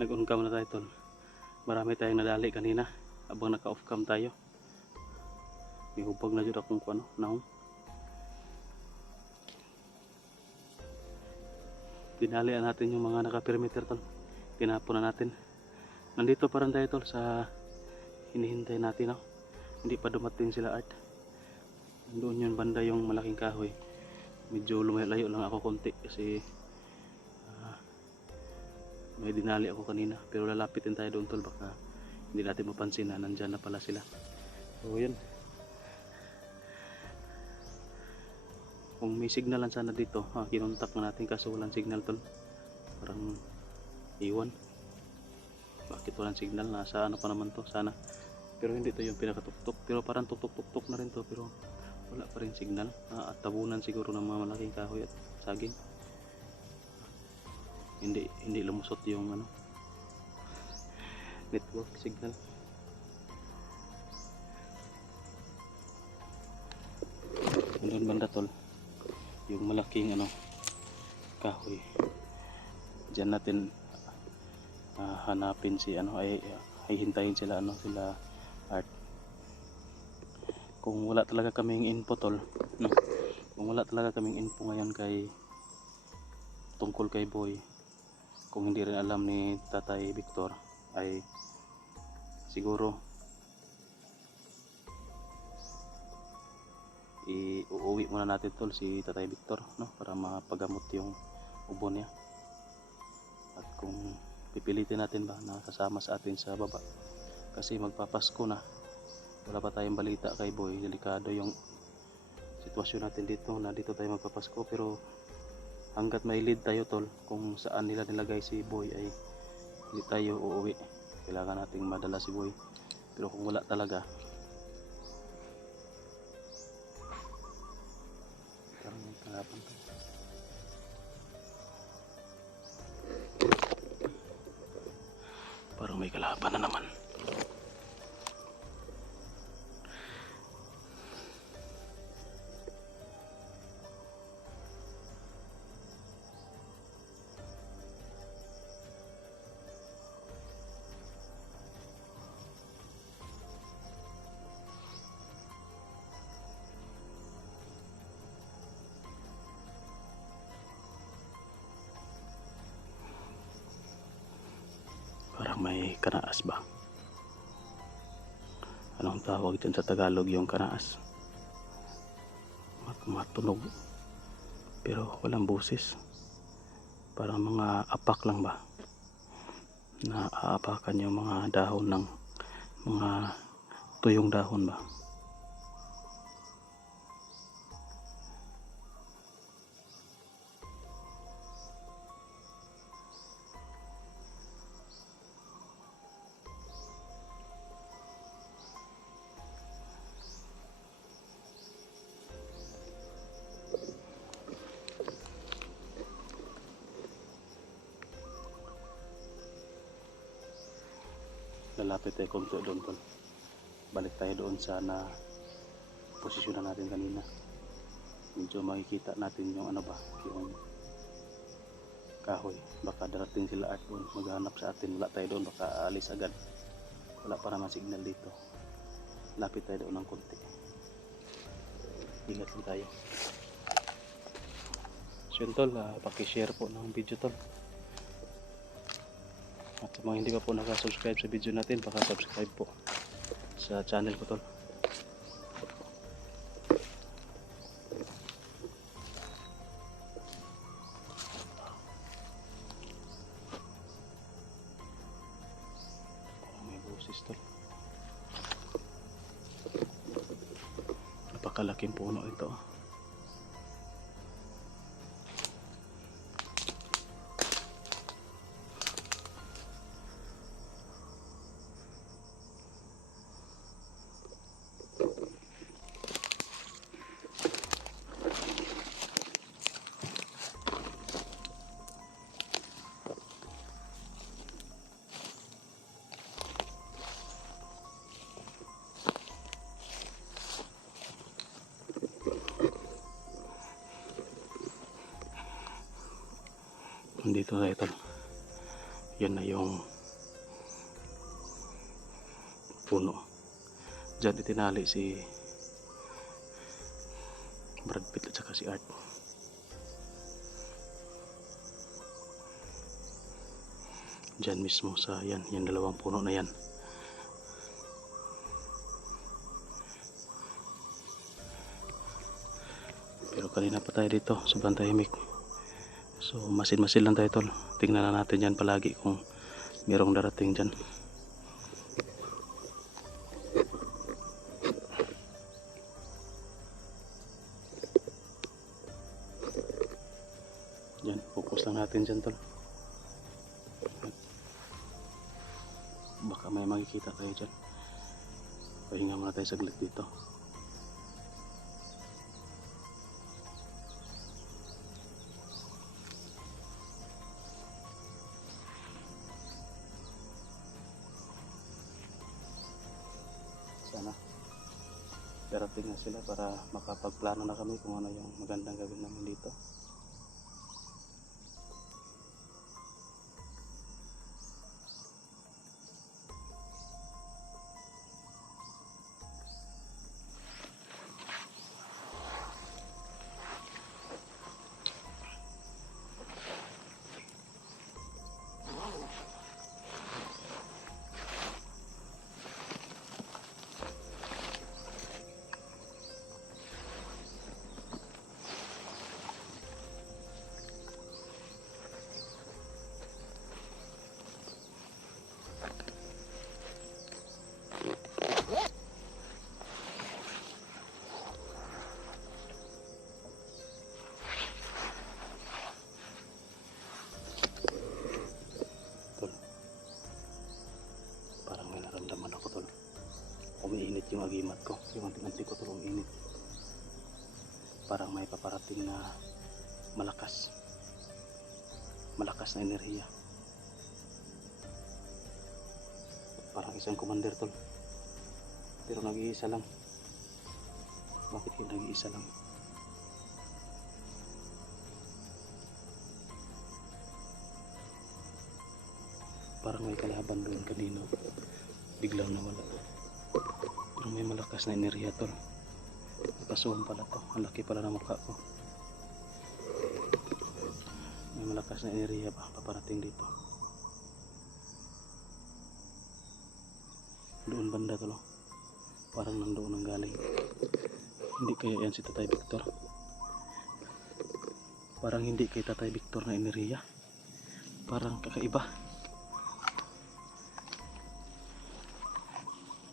Nag-on cam na tayo tol. Marami tayong nadali kanina habang naka-off cam tayo. May hubag na dyan akong ano, naong. Dinalian natin yung mga naka-perimeter tol. Tinapon na natin. Nandito pa rin tayo tol sa hinihintay natin, no? Hindi pa dumating sila Art. Doon yun banda yung malaking kahoy. Medyo lumayo lang ako konti kasi may dinali ako kanina. Pero lalapitin tayo doon tol, baka hindi natin mapansin na nandyan na pala sila. So yun. Kung may signal lang sana dito, kinontak na natin kaso walang signal tol. Parang iwan. Bakit walang signal? Nasa ano pa naman to sana. Pero hindi to yung pinakatuktok. Pero parang tuktok-tuktok na rin to. Pero wala pa rin signal. At tabunan siguro ng mga malaking kahoy at saging. Hindi lumusot yung ano, network signal. Doon banda tol, yung malaking ano, kahoy. Diyan natin hanapin si ano, ay hintayin sila ano, sila Art. Kung wala talaga kaming info tol, no? Kung wala talaga kaming info ngayon kay tungkol kay Boy, kung hindi rin alam ni Tatay Victor, ay siguro uuwi muna natin tol si Tatay Victor, no? Para mapagamot yung ubo niya. At kung pipilitin natin ba na kasama sa atin sa baba, kasi magpapasko na, wala pa tayong balita kay Boy. Delikado yung sitwasyon natin dito, na dito tayo magpapasko. Pero hanggat may lead tayo tol kung saan nila nilagay si Boy, ay hindi tayo uuwi. Kailangan nating madala si Boy. Pero kung wala talaga, parang may kalaban to. Parang may kalaban na naman. Parang may kanaas ba? Anong tawag dyan sa Tagalog yung kanaas? Matunog. Pero walang busis. Parang mga apak lang ba? Na aapakan yung mga dahon ng mga tuyong dahon ba? Lalapit tayo konti doon tol. Balik tayo doon sa na posisyonan natin kanina. Medyo makikita natin yung ano ba, yung kahoy. Baka darating sila Art doon, maghanap sa atin. Wala tayo doon, baka aalis agad. Wala pa naman signal dito. Lapit tayo doon ng konti. Ingat lang tayo. So yun tol, pakishare po ng video tol. At sa mga hindi pa po nakasubscribe sa video natin, baka subscribe po sa channel ko tol. Parang may busis tol. Napakalaking puno ito. Nandito tayo tol. Yan na yung puno. Diyan itinali si Brad Pitt at saka si Art. Diyan mismo sa yan, yung dalawang puno na yan. Pero kanina pa tayo dito, sobrang tahimik. So masin-masin lang tayo tol. Tingnan na natin yan palagi kung merong darating dyan. Dyan, focus lang natin dyan tol. Baka may makikita tayo dyan. Pahinga muna tayo saglit dito. Sana darating na sila para makapagplano na kami kung ano yung magandang gawin namin dito. Parang may naramdaman ako tol. Umiinit yung agimat ko. Yung anting-anting ko tol umiinit. Parang may paparating na malakas. Malakas na enerhiya. Parang isang commander tol. Pero nag-iisa lang. Bakit yung nag-iisa lang? Parang may kalaban doon kanino. Biglang nawala. Pero may malakas na enerhiya tol. Napasuhan pala to. Ang laki pala ng mukha ko. May malakas na enerhiya pa paparating dito. Doon banda tol. Parang nandoon ang galing. Hindi kaya yan si Tatay Victor. Parang hindi kay Tatay Victor na enerhiya. Parang kakaiba.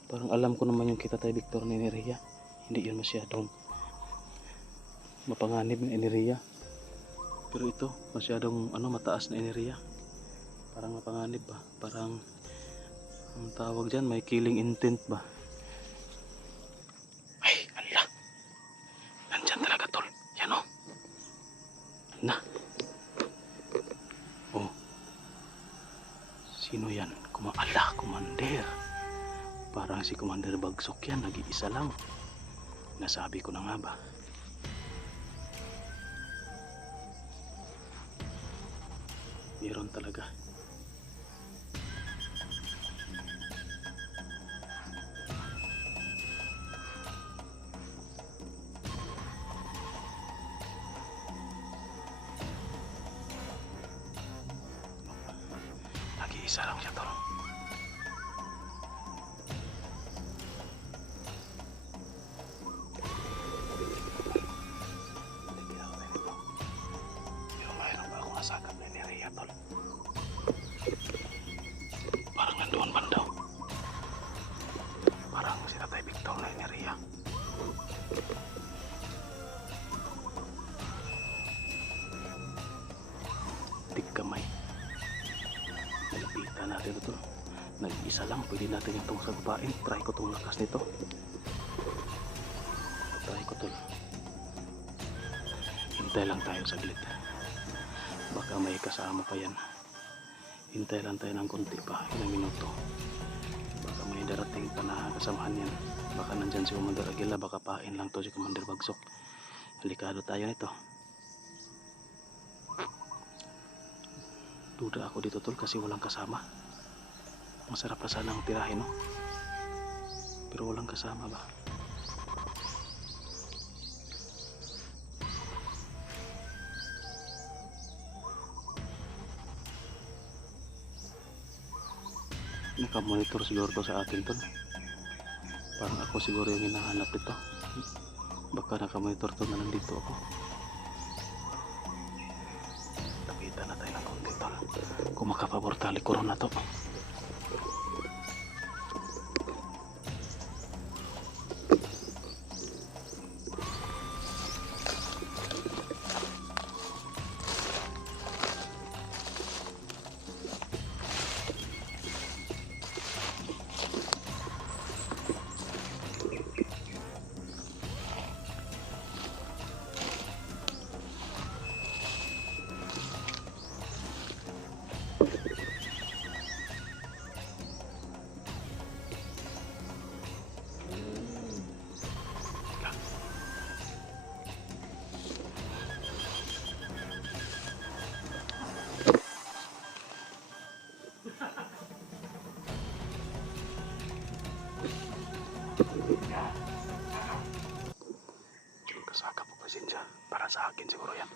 Parang alam ko naman yung kay Tatay Victor na enerhiya. Hindi yun masyadong mapanganib na enerhiya. Pero ito masyadong mataas na enerhiya. Parang mapanganib ba? Parang ang tawag dyan, may killing intent ba? Ay, ala. Nandyan talaga tol. Yan o. Na. Oh. Sino yan? Ala, Commander. Parang si Commander Bagsok yan, nag-iisa lang. Nasabi ko na nga ba? Meron talaga. Nag-iisa lang siya tol. Nasagap na enerhiya tol. Parang nandoon banda. Parang si Tatay Victor na enerhiya. Tig kamay. Nalapitan natin ito. Nag-isa lang. Pwede natin itong sagbain. Try ko itong lakas nito. Try ko tol. Hintay lang tayo saglit. Baka may kasama pa yan. Hintay lang tayo ng konti pa, ilang minuto. Baka may darating pa na kasamahan yan. Baka nandyan si Commander Aguila, baka pain lang to si Commander Bagsok. Delikado tayo nito. Duda ako dito tol kasi walang kasama. Masarap na sanang tirahin no. pero walang kasama ba? Naka-monitor siguro to sa atin tol. Parang ako siguro yung hinahanap nito. Baka naka-monitor to na nandito ako. Tapitan na tayo ng konti tol. Kung makapabor talikuran na to. Kasaka po presensya. Para sa akin siguro yan.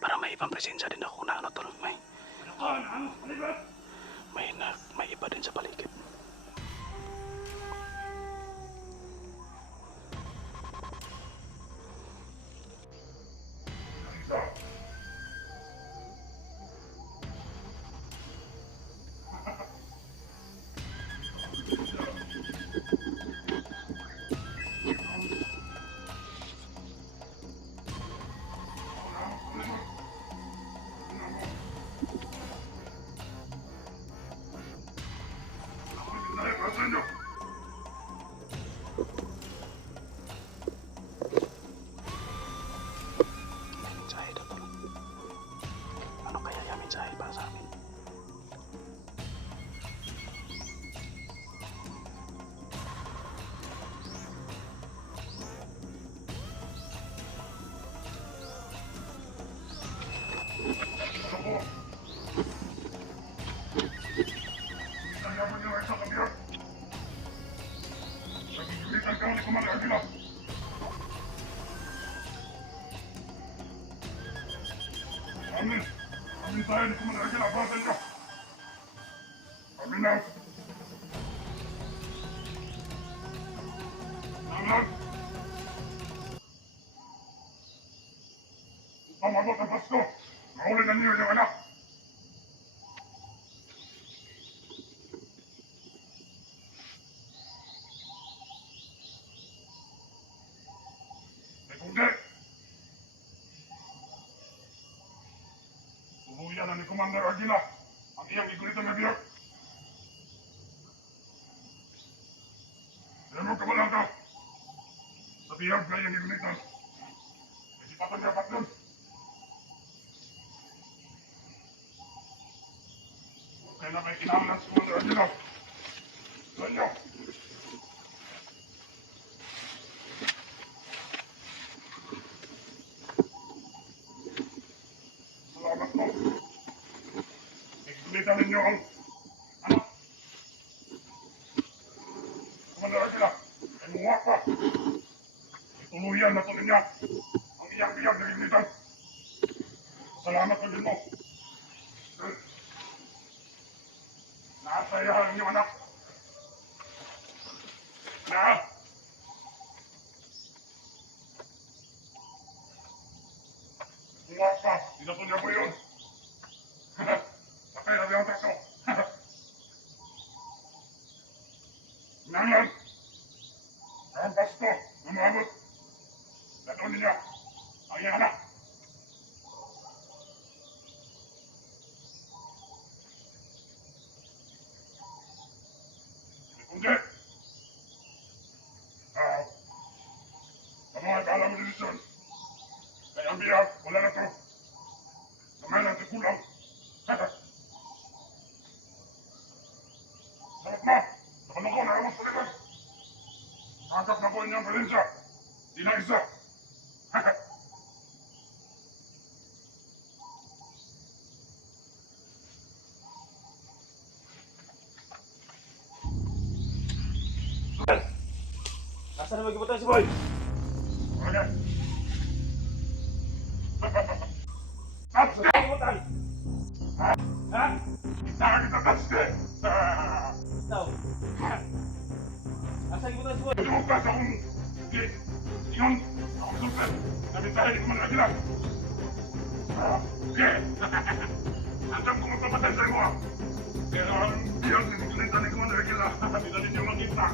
Para may ibang presensya din ako na ano tol. May iba din sa paligid. Mensahe ito tol. Ano kaya yung mensahe para sa amin? Amin. Amin tayo di kumalagay na basan niyo. Amin na. Nanglag. Pamagot ang Pasko. Mahuli na niyo yung anak. Eh kung di, tuluyan na ni Commander Aguila ang iyang igulitang na biyok. Alam mo kabalang ka. Sa biyag na iyang igulitan. Isipatan niya pat nun. Kaya na may kinahanglan sa Commander Aguila. Sa inyo. Salamat mo. Igulitan ninyo ang anak. Commander Aguila, ay muwak pa. Ituluyan na ito niya ang iyang biyag na igulitan. Salamat na din mo. Nasaya ang iyong anak. Na! Muwak pa. Tinatuloy mo yun. Sakay na biyang takso. Nanglan! Ang Pasko, umabot. Lato niya ang iyong anak. Kundi, ano ay kaalam mo desisyon? Kaya ang biyag, wala na to. Kamay lang sa kulang. Sabat mo! Nakaloko na ang palitan. Kakap na ko inyong probinsya. Di na isa. Asa na magkipatay si Boy? Okay. Tatsuki! Magkipatay! Ha? Ha? Nakakita Tatsuki! Ikaw? Asa nagkipatay si Boy? Tumugpas akong... Ingon! Akong sultan! Nabitahin ko man lagi lang! Okay! Andam ko magpapatay sa inyo ah! Pero ang biyang sinukulitan ko man lagi lang! Hindi na ninyo makita!